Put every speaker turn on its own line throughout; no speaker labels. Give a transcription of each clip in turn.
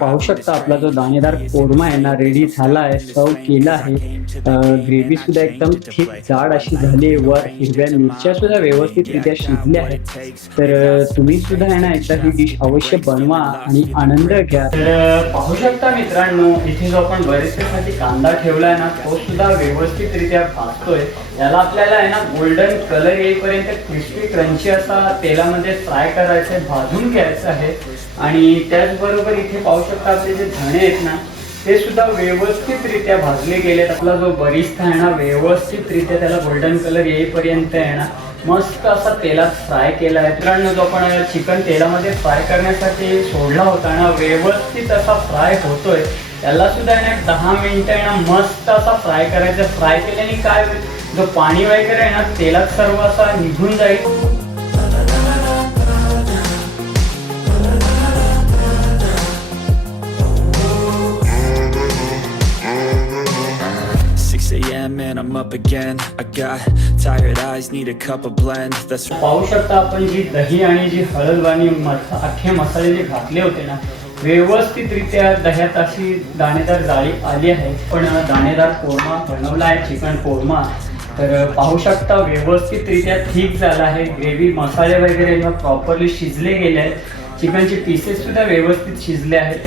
पाहू शकता आपला जो दाणेदार कोरमा आहे ना रेडी झाला आहे सर्व केला आहे. ग्रेव्ही सुद्धा एकदम थिक जाड अशी झाली वर हिरव्या मिरच्या सुद्धा व्यवस्थितरित्या शिजल्या आहेत. तर तुम्ही सुद्धा आहे ना एकदा ही डिश अवश्य बनवा आणि आनंद घ्या. तर पाहू शकता मित्रांनो इथे जो आपण बरेचसेसाठी कांदा ठेवला आहे ना तो सुद्धा व्यवस्थितरित्या भाजतोय. याला आपल्याला आहे ना गोल्डन कलर येईपर्यंत क्रिस्पी क्रंची असा तेलामध्ये फ्राय करायचं आहे भाजून घ्यायचं आहे. आणि त्याचबरोबर इथे पाहू शकता आपले जे धणे आहेत ना ते सुद्धा व्यवस्थितरित्या भाजले गेलेत. आपला जो बरिस्ता आहे ना व्यवस्थितरित्या त्याला गोल्डन कलर येईपर्यंत आहे ना मस्त असा तेलात फ्राय केला आहे. मित्रांनो जो आपण चिकन तेलामध्ये फ्राय करण्यासाठी सोडला होता ना व्यवस्थित असा फ्राय होतोय. त्याला सुद्धा आहे ना दहा मिनिटं आहे ना मस्त असा फ्राय करायचा. फ्राय केल्याने काय जो पाणी वगैरे आहे ना तेलात सर्व असा निघून जाईल.
I'm up again. I got tired eyes, need a cup of blend. That's
पाहू शकता आपण जी दही आणि जी हळद आणि अख्खे मसाले जे घातले होते ना व्यवस्थितरित्या दह्यात अशी दाणेदार जाळी आली आहे. पण दाणेदार कोरमा बनवला आहे चिकन कोरमा. तर पाहू शकता व्यवस्थितरित्या ठीक झाला आहे. ग्रेव्ही मसाले वगैरे प्रॉपरली शिजले गेले आहेत चिकनचे पीसेस सुद्धा व्यवस्थित शिजले आहेत.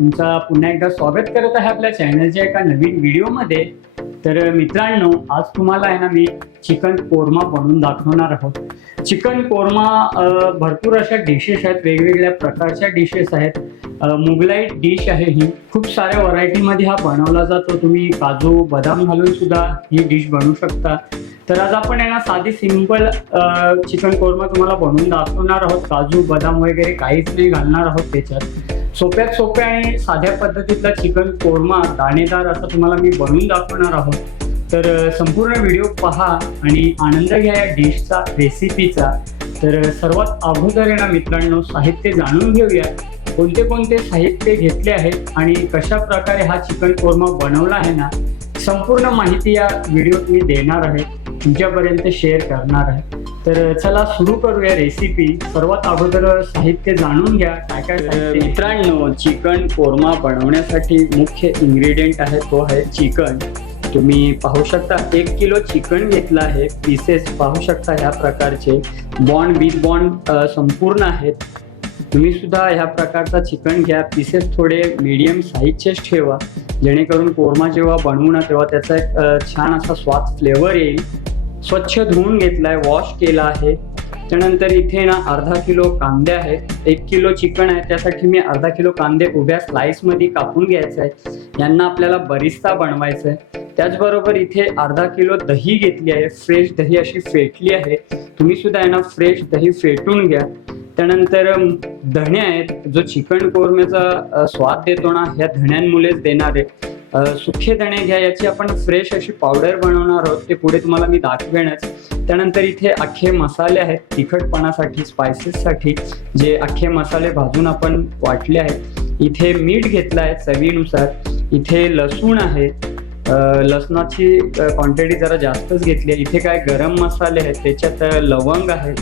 तुमचा पुन्हा एकदा स्वागत करत आहे आपल्या चॅनलच्या एका नवीन व्हिडिओमध्ये. तर मित्रांनो आज तुम्हाला आहे ना मी चिकन कोरमा बनवून दाखवणार आहोत. चिकन कोरमा भरपूर अशा डिशेस आहेत वेगवेगळ्या प्रकारच्या डिशेस आहेत. मुगलाई मुघलाई डिश आहे ही. खूप साऱ्या व्हरायटीमध्ये हा बनवला जातो. तुम्ही काजू बदाम घालून सुद्धा ही डिश बनवू शकता. तर आज आपण आहे ना साधी सिंपल चिकन कोरमा तुम्हाला बनवून दाखवणार आहोत. काजू बदाम वगैरे काहीच नाही घालणार आहोत त्याच्यात. सोप्यात सोप्या आणि साध्या पद्धतीतला चिकन कोरमा दाणेदार असं तुम्हाला मी बनवून दाखवणार आहोत. तर संपूर्ण व्हिडिओ पहा आणि आनंद घ्या या डिशचा रेसिपीचा. तर सर्वात अगोदर आहे मित्रांनो साहित्य जाणून घेऊया. कोणते कोणते साहित्य घेतले आहेत आणि कशा प्रकारे हा चिकन कोरमा बनवला आहे ना संपूर्ण माहिती या व्हिडिओत मी देणार आहे. तुमच्यापर्यंत शेअर करणार आहे. तर चला सुरू करूया रेसिपी सर्वात अगोदर साहित्य जाणून घ्या काय काय साहित्य मित्रांनो चिकन कोरमा बनवण्यासाठी मुख्य इन्ग्रेडियंट आहे तो आहे चिकन. तुम्ही पाहू शकता एक किलो चिकन घेतलं आहे पीसेस पाहू शकता ह्या प्रकारचे. बॉन्ड बिग बॉन्ड संपूर्ण आहेत. तुम्ही सुद्धा ह्या प्रकारचा चिकन घ्या पीसेस थोडे मीडियम साईजचेच ठेवा. जेणेकरून कोरमा जेव्हा बनवू ना तेव्हा त्याचा एक छान असा स्वाद फ्लेवर येईल. स्वच्छ धुवून घेतलाय वॉश केला आहे. त्यानंतर इथे ना अर्धा किलो कांदे आहेत एक किलो चिकन आहे. त्यासाठी मी अर्धा किलो कांदे उभ्या स्लाइसमध्ये कापून घ्यायचं आहे यांना आपल्याला बरिस्ता बनवायचं आहे त्याचबरोबर इथे अर्धा किलो दही घेतली आहे. फ्रेश दही अशी फेटली आहे. तुम्ही सुद्धा आहे ना फ्रेश दही फेटून घ्या. त्यानंतर धणे आहेत. जो चिकन कोरम्याचा स्वाद देतो ना ह्या धण्यांमुळेच देणार आहे. सुखे धणे घ्या याची आपण फ्रेश अशी पावडर बनवणार आहोत. ते पुढे तुम्हाला मी दाखवेनच. त्यानंतर इथे अख्खे मसाले आहेत. तिखटपणासाठी स्पायसेससाठी जे अख्खे मसाले भाजून आपण वाटले आहेत. इथे मीठ घेतलं आहे चवीनुसार. इथे लसूण आहे. लसणाची क्वांटिटी जरा जास्तच घेतली आहे. इथे काय गरम मसाले आहेत. त्याच्यात लवंग आहे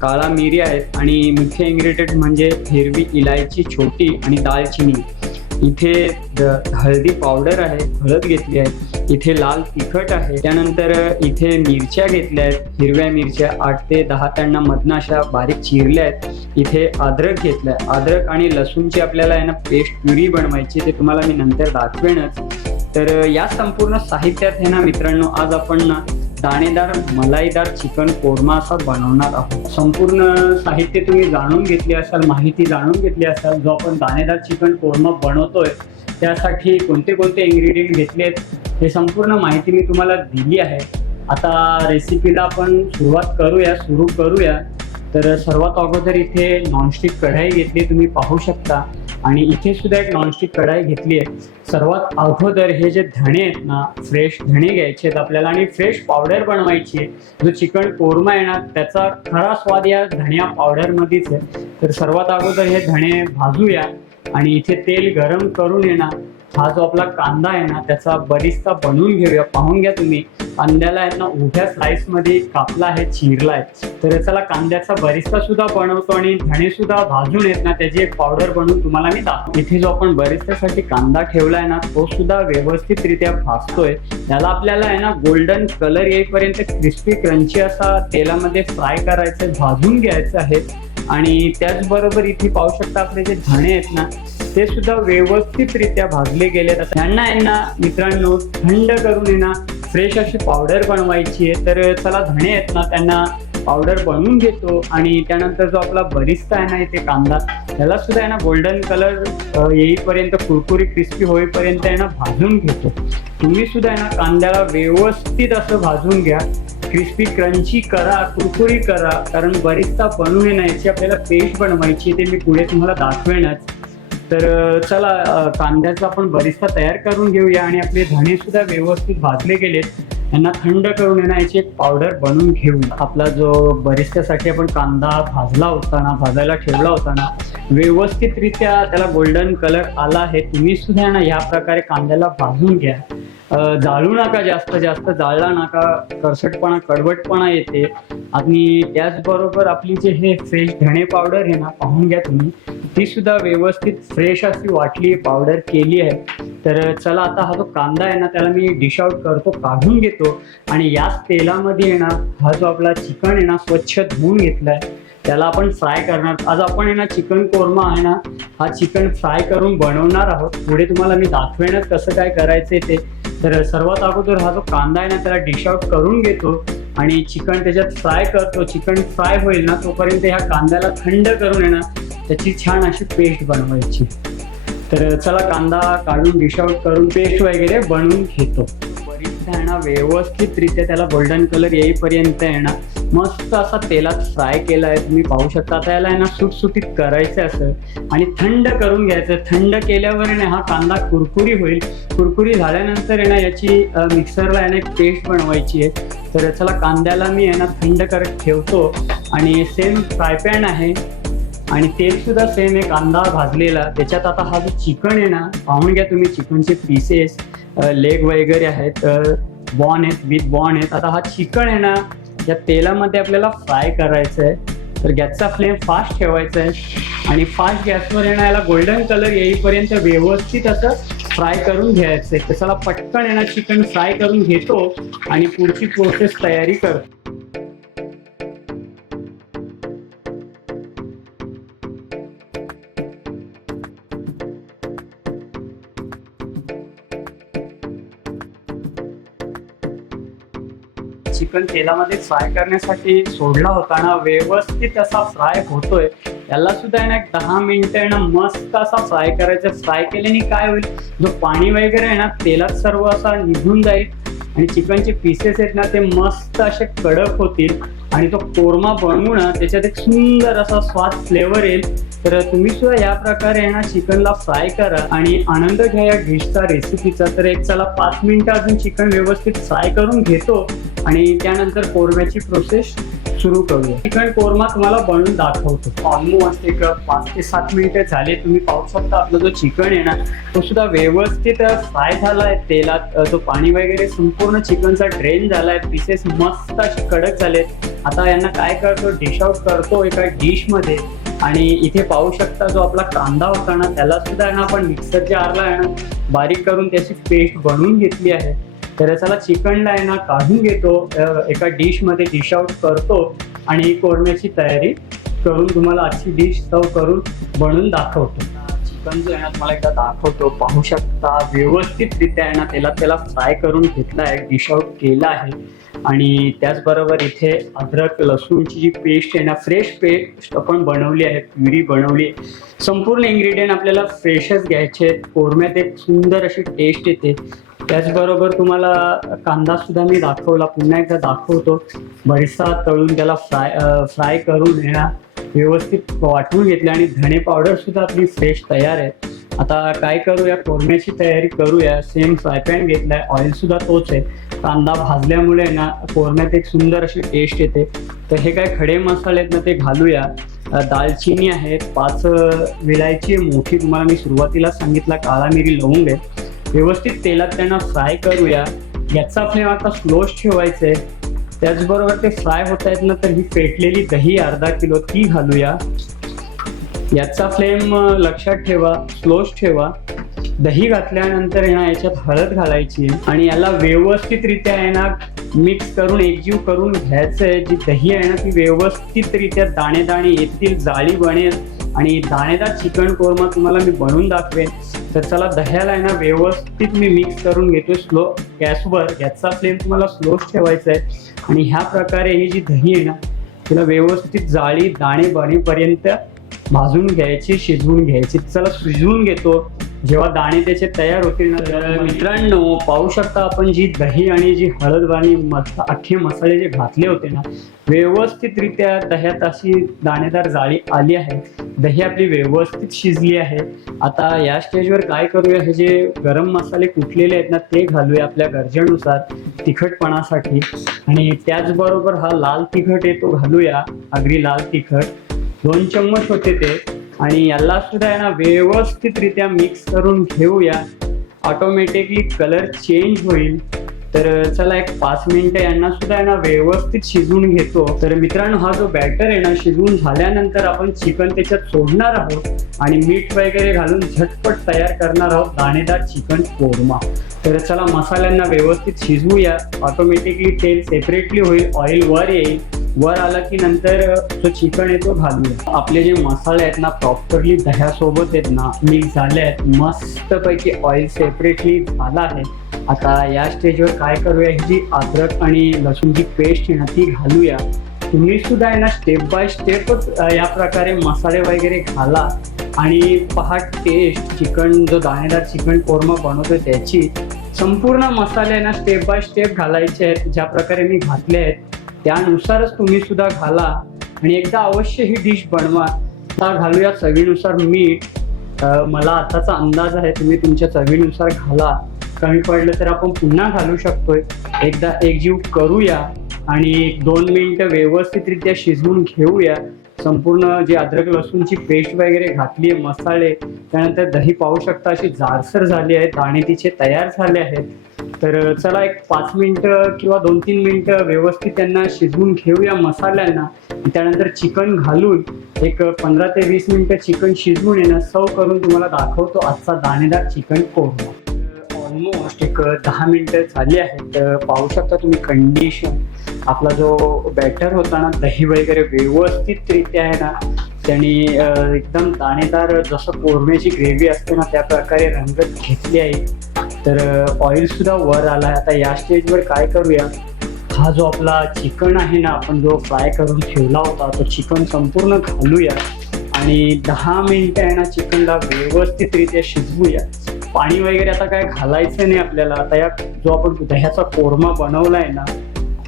काळा मिरी आहेत आणि मुख्य इन्ग्रेडियंट म्हणजे हिरवी इलायची छोटी आणि दालचिनी. इथे हळदी पावडर आहे हळद घेतली आहे. इथे लाल तिखट आहे. त्यानंतर इथे मिरच्या घेतल्या आहेत. हिरव्या मिरच्या आठ ते दहा त्यांना मधनं अशा बारीक चिरल्या आहेत. इथे अद्रक घेतलंय अद्रक आणि लसूणची आपल्याला आहे ना पेस्ट प्युरी बनवायची ते तुम्हाला मी नंतर दाखवेनच. तर या संपूर्ण साहित्यात आहे ना मित्रांनो आज आपण ना दाणेदार मलाईदार चिकन कोरमा असा बनवणार आहोत. संपूर्ण साहित्य तुम्ही जाणून घेतले असाल माहिती जाणून घेतली असाल जो आपण दाणेदार चिकन कोरमा बनवतोय त्यासाठी कोणते कोणते इन्ग्रेडियंट घेतले आहेत हे संपूर्ण माहिती मी तुम्हाला दिली आहे. आता रेसिपीला आपण सुरुवात करूया सुरू करूया. तर सर्वात अगोदर इथे नॉनस्टिक कढाई घेतली तुम्ही पाहू शकता. आणि इथे सुद्धा एक नॉनस्टिक कढाई घेतली आहे. सर्वात अगोदर हे जे धणे आहेत ना फ्रेश धणे घ्यायचे आहेत आपल्याला आणि फ्रेश पावडर बनवायची आहे. जो चिकन कोरमा आहे ना त्याचा खरा स्वाद या धण्या पावडरमध्येच आहे. तर सर्वात अगोदर हे धणे भाजूया आणि इथे तेल गरम करून येणार. हा जो आपला कांदा आहे ना त्याचा बरिस्ता बनवून घेऊया. पाहून घ्या तुम्ही. कांद्याला आहे ना उभ्या स्लाईसमध्ये कापला आहे चिरला आहे. तर याचा कांद्याचा बरिस्ता सुद्धा बनवतो आणि धणे सुद्धा भाजून येत ना त्याची एक पावडर बनवून तुम्हाला मी दाखव इथे जो आपण बरिस्त्यासाठी कांदा ठेवलाय ना तो सुद्धा व्यवस्थितरित्या भाजतोय. त्याला आपल्याला आहे ना गोल्डन कलर येईपर्यंत क्रिस्पी क्रंची असा तेलामध्ये फ्राय करायचं भाजून घ्यायचं आहे. आणि त्याचबरोबर इथे पाहू शकता आपले जे धणे आहेत ना ते सुद्धा व्यवस्थितरित्या भाजले गेलेत. आता यांना मित्रांनो थंड करून यांना फ्रेश अशी पावडर बनवायची आहे. तर चला धणे आहेत ना त्यांना पावडर बनवून घेतो. आणि त्यानंतर जो आपला बरिस्ता आहे ना इथे कांदा त्याला सुद्धा आहे ना गोल्डन कलर येईपर्यंत कुरकुरी क्रिस्पी होईपर्यंत आहे ना भाजून घेतो. तुम्ही सुद्धा आहे ना कांद्याला व्यवस्थित असं भाजून घ्या. क्रिस्पी क्रंची करा कुरकुरी करा. कारण बरिस्ता बनवू आहे ना याची आपल्याला पेस्ट बनवायची आहे, ते मी पुढे तुम्हाला दाखवेनच. तर चला कांद्याचा आपण बरिस्ता तयार करून घेऊया आणि आपले धणे सुद्धा व्यवस्थित भाजले गेलेत. यांना थंड करून येण्याची एक पावडर बनवून घेऊन आपला जो बरिस्त्यासाठी आपण कांदा भाजला होता ना भाजायला ठेवला होता ना व्यवस्थितरित्या त्याला गोल्डन कलर आला आहे. तुम्ही सुद्धा ना या प्रकारे कांद्याला भाजून घ्या. जाळू नका जास्त जास्त जाळला नका करसटपणा कडवटपणा येते. आणि त्याचबरोबर आपली जे हे फ्रेश धणे पावडर आहे ना पाहून घ्या तुम्ही. ती सुद्धा व्यवस्थित फ्रेश अशी वाटली पावडर केली आहे. तर चला आता हा जो कांदा आहे ना त्याला मी डिश आउट करतो काढून घेतो. आणि याच तेलामध्ये येणार हा जो आपला चिकन आहे ना स्वच्छ धुवून घेतलाय. त्याला आपण फ्राय करणार. आज आपण आहे ना चिकन कोरमा आहे ना हा चिकन फ्राय करून बनवणार आहोत. पुढे तुम्हाला मी दाखवेनच कसं काय करायचंय ते. तर सर्वात अगोदर हा जो कांदा आहे ना त्याला डिश आउट करून घेतो. आणि चिकन त्याच्यात फ्राय करतो. चिकन फ्राय होईल ना तोपर्यंत ह्या कांद्याला थंड करून येणार त्याची छान अशी पेस्ट बनवायची. तर चला कांदा काढून डिश आउट करून पेस्ट वगैरे बनवून घेतो. बरीचदा आहे ना व्यवस्थितरित्या त्याला गोल्डन कलर येईपर्यंत आहे ना मस्त असा तेलात फ्राय केला आहे तुम्ही पाहू शकता आता याला आहे ना सुटसुटीत करायचं असं. आणि थंड करून घ्यायचं. थंड केल्यावर आहे ना हा कांदा कुरकुरी होईल. कुरकुरी झाल्यानंतर आहे ना याची मिक्सरला आहे ना एक पेस्ट बनवायची आहे. तर चला कांद्याला मी आहे ना थंड करत ठेवतो. आणि सेम फ्राय पॅन आहे. आणि तेल सुद्धा सेम एक कांदा भाजलेला. त्याच्यात आता हा जो चिकन आहे ना पाहून घ्या तुम्ही चिकनचे पीसेस लेग वगैरे आहेत बॉन आहेत विथ बॉन आहेत. आता हा चिकन आहे ना या तेलामध्ये आपल्याला फ्राय करायचं आहे तर गॅसचा फ्लेम फास्ट ठेवायचा आहे आणि फास्ट गॅसवर येणं याला गोल्डन कलर येईपर्यंत व्यवस्थित असं फ्राय करून घ्यायचं आहे त्याला पटकन येणार चिकन फ्राय करून घेतो आणि पुढची प्रोसेस तयारी करतो. चिकन तेलामध्ये फ्राय करण्यासाठी सोडला होता ना व्यवस्थित असा फ्राय होतोय. याला सुद्धा आहे ना एक दहा मिनिटं आहे ना मस्त असा फ्राय करायचा. फ्राय केल्याने काय होईल? जो पाणी वगैरे आहे ना तेलात सर्व असा निघून जाईल. आणि चिकनचे पीसेस आहेत ना ते मस्त असे कडक होतील. आणि तो कोरमा बनवू ना त्याच्यात एक सुंदर असा स्वाद फ्लेवर येईल. तर तुम्ही सुद्धा या प्रकारे आहे ना चिकनला फ्राय करा आणि आनंद घ्या या डिशचा रेसिपीचा तर एक चला पाच मिनिटं अजून चिकन व्यवस्थित फ्राय करून घेतो आणि त्यानंतर कोरम्याची प्रोसेस सुरू करूया. चिकन कोरमा तुम्हाला बनवून दाखवतो. ऑलमोस्ट एक पाच ते सात मिनिटं झाले तुम्ही पाहू शकता आपला जो चिकन आहे ना तो सुद्धा व्यवस्थित फ्राय झाला आहे तेलात तो पाणी वगैरे संपूर्ण चिकनचा ड्रेन झाला आहे पीसेस मस्त असे कडक झालेत. आता यांना काय करतो? डिश आउट करतो एका डिशमध्ये आणि इथे पाहू शकता जो आपला कांदा होता ना त्याला सुद्धा आहे ना आपण मिक्सरच्या आरला आहे ना बारीक करून त्याची पेस्ट बनवून घेतली आहे. तर चला चिकनला आहे ना काढून घेतो एका डिशमध्ये डिश आउट करतो आणि कोरण्याची तयारी करून तुम्हाला आजची डिश सर्व करून बनवून दाखवतो. चिकन जो आहे ना तुम्हाला एकदा दाखवतो पाहू शकता व्यवस्थितरित्या आहे ना त्याला त्याला फ्राय करून घेतला आहे डिश आउट केला आहे. आणि त्याचबरोबर इथे अद्रक लसूणची जी पेस्ट आहे ना फ्रेश पेस्ट आपण बनवली आहे प्युरी बनवली संपूर्ण इन्ग्रेडियंट आपल्याला फ्रेशच घ्यायचे आहेत. कोरम्यात एक सुंदर अशी टेस्ट येते. त्याचबरोबर तुम्हाला कांदा सुद्धा मी दाखवला पुन्हा एकदा दाखवतो. बरेचसा तळून त्याला फ्राय फ्राय करून आहे व्यवस्थित वाटून घेतले आणि धणे पावडर सुद्धा आपली फ्रेश तयार आहे आता काय करूया? कोरण्याची तयारी करूया. सेम फ्रायपॅन घेतलाय. ऑइल सुद्धा तोच आहे. कांदा भाजल्यामुळे ना कोरण्यात एक सुंदर अशी टेस्ट येते. तर हे काय खडे मसाले आहेत ना ते घालूया. दालचिनी आहे. पाच विलायची मोठी तुम्हाला मी सुरुवातीला सांगितला. काळा मिरी लवंग आहे. व्यवस्थित तेलात त्यांना फ्राय करूया. याचा फ्लेम आता स्लोच ठेवायचा आहे त्याचबरोबर ते फ्राय होत आहेत ना तर ही फेटलेली दही अर्धा किलो ती घालूया. याचा फ्लेम लक्षात ठेवा स्लोच ठेवा. दही घातल्यानंतर ना याच्यात हळद घालायची आणि याला व्यवस्थितरित्या आहे ना मिक्स करून एकजीव करून घ्यायचं आहे. जी दही आहे ना ती व्यवस्थितरित्या दाणे दाणे येतील जाळी बनेल. आणि दाणेदार चिकन कोरमा तुम्हाला मी बनवून दाखवेन. तर चला दह्याला आहे ना व्यवस्थित मी मिक्स करून घेतोय स्लो गॅसवर. गॅसचा फ्लेम तुम्हाला स्लोच ठेवायचा आहे. आणि ह्या प्रकारे ही जी दही आहे ना तिला व्यवस्थित जाळी दाणे बनेपर्यंत भाजून घ्यायची शिजवून घ्यायची. चला शिजवून घेतो. जेव्हा दाणे त्याचे तयार होतील ना तर मित्रांनो पाहू शकता आपण जी दही आणि जी हळद आणि अख्खे मसाले जे घातले होते ना व्यवस्थितरित्या दह्यात अशी दाणेदार जाळी आली आहे. दही आपली व्यवस्थित शिजली आहे. आता या स्टेजवर काय करूया? हे जे गरम मसाले कुटलेले आहेत ना ते घालूया आपल्या गरजेनुसार तिखटपणासाठी. आणि त्याचबरोबर हा लाल तिखट आहे तो घालूया. अगदी लाल तिखट. दोन चम्मच होते ते. आणि याला सुद्धा आहे ना व्यवस्थितरित्या मिक्स करून घेऊया. ऑटोमॅटिकली कलर चेंज होईल. तर चला एक पाच मिनिटं यांना सुद्धा आहे ना व्यवस्थित शिजवून घेतो. तर मित्रांनो हा जो बॅटर आहे ना शिजवून झाल्यानंतर आपण चिकन त्याच्यात सोडणार आहोत. आणि मीठ वगैरे घालून झटपट तयार करणार आहोत दाणेदार चिकन कोरमा. तर चला मसाल्यांना व्यवस्थित शिजवूया. ऑटोमॅटिकली तेल सेपरेटली होईल. ऑइल वर येईल. वर आला की नंतर जो चिकन आहे तो घालूया आपले जे मसाले आहेत ना प्रॉपरली दह्यासोबत आहेत ना मिक्स झाले आहेत मस्तपैकी ऑइल सेपरेटली झाला आहे. आता या स्टेजवर काय करूया जी अद्रक आणि लसूणची पेस्ट आहे ना ती घालूया. तुम्ही सुद्धा आहे ना स्टेप बाय स्टेपच या प्रकारे मसाले वगैरे घाला. आणि पहा टेस्ट चिकन जो दाणेदार चिकन कोरमा बनवतो त्याची संपूर्ण मसाले आहे ना स्टेप बाय स्टेप घालायचे आहेत. ज्या प्रकारे मी घातले आहेत त्यानुसारच तुम्ही सुद्धा घाला आणि एकदा अवश्य ही डिश बनवा. आता घालूया चवीनुसार मीठ. मला आताचा अंदाज आहे तुम्ही तुमच्या चवीनुसार घाला. कमी पडलं तर आपण पुन्हा घालू शकतोय. एकदा एकजीव करूया आणि एक दोन मिनिटं व्यवस्थितरित्या शिजवून घेऊया. संपूर्ण जी अद्रक लसूणची पेस्ट वगैरे घातली आहे मसाले त्यानंतर दही पाहू शकता अशी जाडसर झाली आहे दाणे तिचे तयार झाले आहेत. तर चला एक पाच मिनटं किंवा दोन तीन मिनटं व्यवस्थित त्यांना शिजवून घेऊया मसाल्यांना. त्यानंतर चिकन घालून एक पंधरा ते वीस मिनटं चिकन शिजवून येणं सर्व करून तुम्हाला दाखवतो आजचा दाणेदार चिकन कोरमा ऑलमोस्ट एक दहा मिनिटं झाली आहेत. पाहू शकता तुम्ही कंडिशन आपला जो बॅटर होता ना दही वगैरे व्यवस्थितरित्या आहे ना त्यांनी एकदम दाणेदार जसं कोरम्याची ग्रेव्ही असते ना त्या प्रकारे रंगत घेतली आहे. तर ऑइल सुद्धा वर आला आहे आता या स्टेजवर काय करूया? हा जो आपला चिकन आहे ना आपण जो फ्राय करून ठेवला होता तो चिकन संपूर्ण घालूया आणि दहा मिनिटं आहे ना चिकनला व्यवस्थितरित्या शिजवूया. पाणी वगैरे आता काय घालायचं नाही आपल्याला. आता या जो आपण दह्याचा कोरमा बनवला आहे ना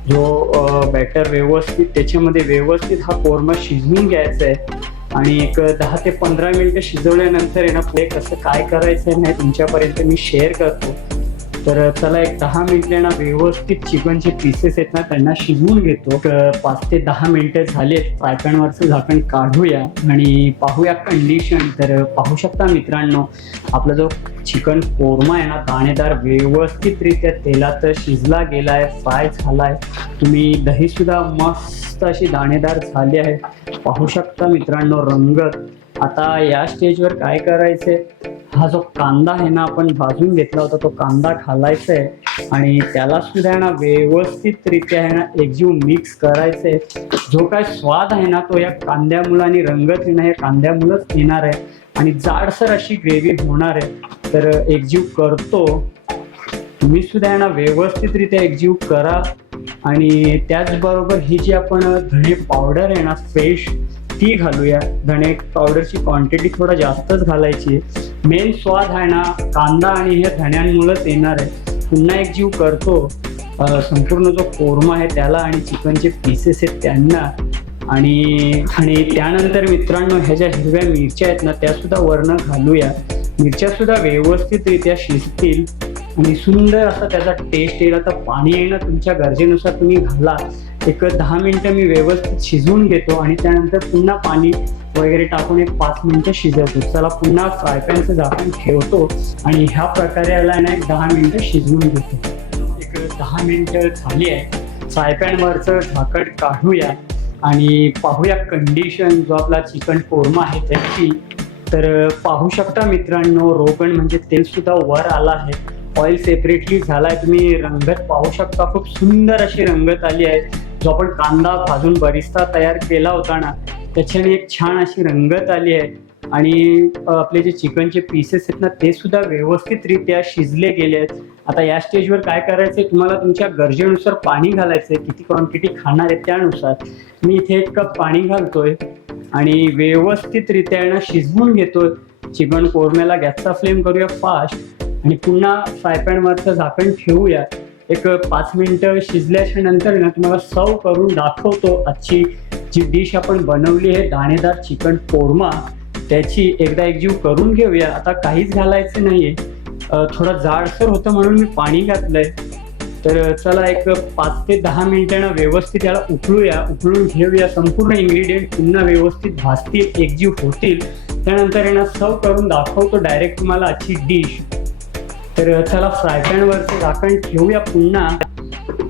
जो बॅटर व्यवस्थित त्याच्यामध्ये व्यवस्थित हा कोरमा शिजवून घ्यायचा आहे आणि एक दहा ते पंधरा मिनिटं शिजवल्यानंतर आहे ना पुढे कसं काय करायचं आहे नाही तुमच्यापर्यंत मी शेअर करतो. तर चला एक दहा मिनिटं ना व्यवस्थित चिकनचे पीसेस आहेत ना त्यांना शिजवून घेतो. पाच ते दहा मिनिटं झालेत. फ्रायपॅनवरचं झाकण काढूया आणि पाहूया कंडिशन तर पाहू शकता मित्रांनो आपला जो चिकन कोरमा आहे ना दाणेदार व्यवस्थितरित्या तेलात शिजला गेलाय फ्राय झालाय. तुम्ही दहीसुद्धा मस्त अशी दाणेदार झाली आहे. पाहू शकता मित्रांनो रंगत आता या स्टेजवर काय करायचंय? हा जो कांदा आहे ना आपण भाजून घेतला होता तो कांदा घालायचा आहे आणि त्याला सुद्धा आहे ना व्यवस्थितरित्या आहे ना एकजीव मिक्स करायचं आहे जो काय स्वाद आहे ना तो या कांद्यामुळं आणि रंगत येणं या कांद्यामुळंच येणार आहे. आणि जाडसर अशी ग्रेव्ही होणार आहे तर एकजीव करतो. तुम्ही सुद्धा आहे ना व्यवस्थितरित्या एकजीव करा. आणि त्याचबरोबर ही जी आपण धणे पावडर आहे ना फ्रेश ती घालूया. धणे पावडरची क्वांटिटी थोडा जास्तच घालायची मेन स्वाद आहे ना कांदा आणि हे धण्यांमुळेच येणार आहे. पुन्हा एक जीव करतो संपूर्ण जो कोरमा आहे त्याला आणि चिकनचे पीसेस आहेत त्यांना. आणि आणि त्यानंतर मित्रांनो ह्या ज्या हिरव्या मिरच्या आहेत ना त्या सुद्धा वर्ण घालूया. मिरच्या सुद्धा व्यवस्थितरित्या शिजतील आणि सुंदर असा त्याचा टेस्ट येईल. आता पाणी येणं तुमच्या गरजेनुसार तुम्ही घाला. एक दहा मिनटं मी व्यवस्थित शिजवून घेतो आणि त्यानंतर पुन्हा पाणी वगैरे टाकून एक पाच मिनटं शिजवतो. चला पुन्हा फ्राय पॅनचं झाकण ठेवतो आणि ह्या प्रकारे याला ना एक दहा मिनटं शिजवून घेतो. एक दहा मिनटं झाली आहे. फ्राय पॅनवरचं झाकण काढूया. आणि पाहूया कंडिशन जो आपला चिकन कोरमा आहे त्याची. तर पाहू शकता मित्रांनो रोगण म्हणजे तेलसुद्धा वर आला आहे. ऑइल सेपरेटली झाला आहे तुम्ही रंगत पाहू शकता. खूप सुंदर अशी रंगत आली आहे. जो आपण कांदा भाजून बरिस्ता तयार केला होता ना त्याच्याने एक छान अशी रंगत आली आहे. आणि आपले जे चिकनचे पीसेस आहेत ना ते सुद्धा व्यवस्थितरित्या शिजले गेले आहेत आता या स्टेजवर काय करायचंय तुम्हाला तुमच्या गरजेनुसार पाणी घालायचंय किती क्वांटिटी खाणार आहे त्यानुसार. मी इथे एक कप पाणी घालतोय आणि व्यवस्थितरित्या ना शिजवून घेतोय. चिकन कोरम्याला गॅसचा फ्लेम करूया फास्ट आणि पुन्हा फ्रायपॅनवरचं झाकण ठेवूया. एक पाच मिनिटं शिजल्याच्या नंतर ना तुम्हाला सर्व करून दाखवतो आजची जी डिश आपण बनवली आहे दाणेदार चिकन कोरमा. त्याची एकदा एकजीव करून घेऊया. आता काहीच घालायचं नाहीये. अ, थोडं जाडसर होतं म्हणून मी पाणी घातलंय. तर चला एक पाच ते दहा मिनिटांना व्यवस्थित याला उकळूया. उकळून घेऊया संपूर्ण इन्ग्रेडियंट पुन्हा व्यवस्थित भासतील एकजीव होतील. त्यानंतर यांना सर्व करून दाखवतो डायरेक्ट तुम्हाला आजची डिश तर चला फ्राय पॅनवरचं झाकण ठेवूया पुन्हा.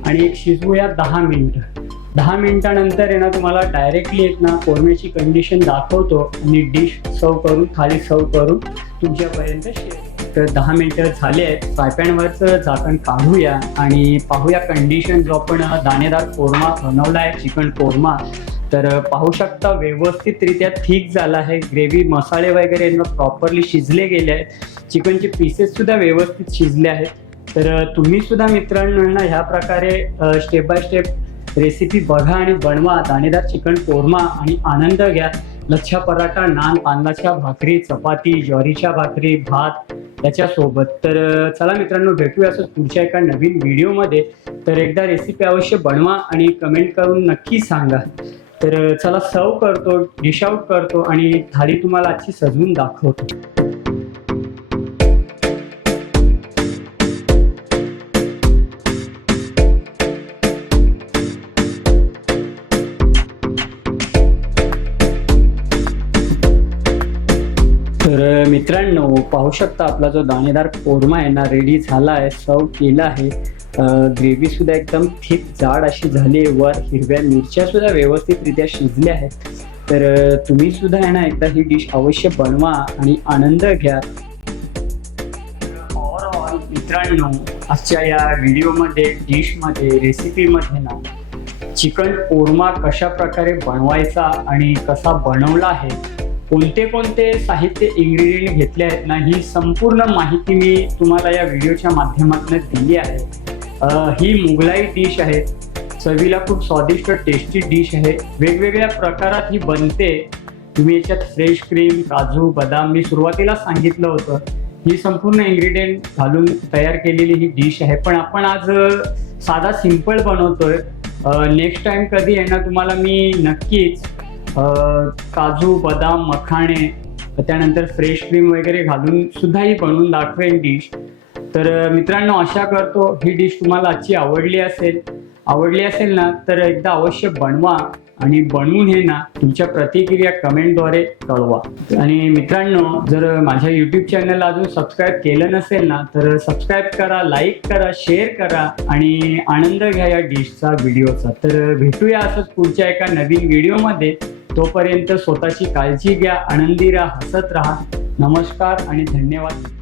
आणि एक शिजवूया दहा मिनिटं. दहा मिनिटानंतर आहे ना तुम्हाला डायरेक्टली एक ना कोरम्याची कंडिशन दाखवतो आणि डिश सर्व करून थाली सर्व करून तुमच्यापर्यंत शेअर तर दहा मिनटं झाले आहेत. फ्राय झाकण काढूया आणि पाहूया कंडिशन जो आपण दाणेदार कोरमा बनवला आहे चिकन कोरमा. तर पाहू शकता व्यवस्थितरित्या ठीक झाला आहे. ग्रेव्ही मसाले वगैरे प्रॉपरली शिजले गेले आहेत. चिकनचे पीसेससुद्धा व्यवस्थित शिजले आहेत. तर तुम्ही सुद्धा मित्रांनो ना ह्या प्रकारे स्टेप बाय स्टेप रेसिपी बघा आणि बनवा. दाणेदार चिकन कोरमा आणि आनंद घ्या. लच्छा पराठा नान तांदळाच्या भाकरी चपाती ज्वारीच्या भाकरी भात त्याच्यासोबत तर चला मित्रांनो भेटूया असं पुढच्या एका नवीन व्हिडिओमध्ये. तर एकदा रेसिपी अवश्य बनवा आणि कमेंट करून नक्की सांगा. तर चला सर्व करतो डिश आउट करतो आणि थाली तुम्हाला आजची सजवून दाखवतो. मित्रांनो पाहू शकता आपला जो दाणेदार कोरमा आहे ना रेडी झाला आहे सर्व केला आहे. ग्रेव्ही सुद्धा एकदम थिक जाड अशी झाली आहे वर हिरव्या मिरच्या सुद्धा व्यवस्थितरित्या शिजल्या आहेत. तर तुम्ही सुद्धा आहे ना एकदा ही डिश अवश्य बनवा आणि आनंद घ्या. ओव्हरऑल मित्रांनो आजच्या या व्हिडिओमध्ये डिशमध्ये रेसिपीमध्ये ना चिकन कोरमा कशा प्रकारे बनवायचा आणि कसा बनवला आहे कोणते कोणते साहित्य इंग्रेडियंट घेतले आहेत ना ही संपूर्ण माहिती मी तुम्हाला या व्हिडिओच्या माध्यमातून दिली आहे. ही मुघलाई डिश आहे. चवीला खूप स्वादिष्ट टेस्टी डिश आहे. वेगवेगळ्या प्रकारात ही बनते. तुम्ही याच्यात फ्रेश क्रीम काजू बदाम मी सुरुवातीला सांगितलं होतं. ही संपूर्ण इन्ग्रेडियंट घालून तयार केलेली ही डिश आहे. पण आपण आज साधा सिंपल बनवतोय. नेक्स्ट टाइम कधी आहे ना तुम्हाला मी नक्कीच काजू बदाम मखाणे त्यानंतर फ्रेश क्रीम वगैरे घालून सुद्धा ही बनवून दाखवेन डिश तर मित्रांनो आशा करतो ही डिश तुम्हाला आजची आवडली असेल. आवडली असेल ना तर एकदा अवश्य बनवा आणि बनवून हे ना तुमच्या प्रतिक्रिया कमेंटद्वारे कळवा. आणि मित्रांनो जर माझ्या युट्यूब चॅनलला अजून सबस्क्राईब केलं नसेल ना तर सबस्क्राईब करा लाईक करा शेअर करा आणि आनंद घ्या या डिशचा व्हिडिओचा तर भेटूया असंच पुढच्या एका नवीन व्हिडिओमध्ये तोपर्यंत स्वतःची काळजी घ्या आनंदी राहा हसत राहा. नमस्कार आणि धन्यवाद.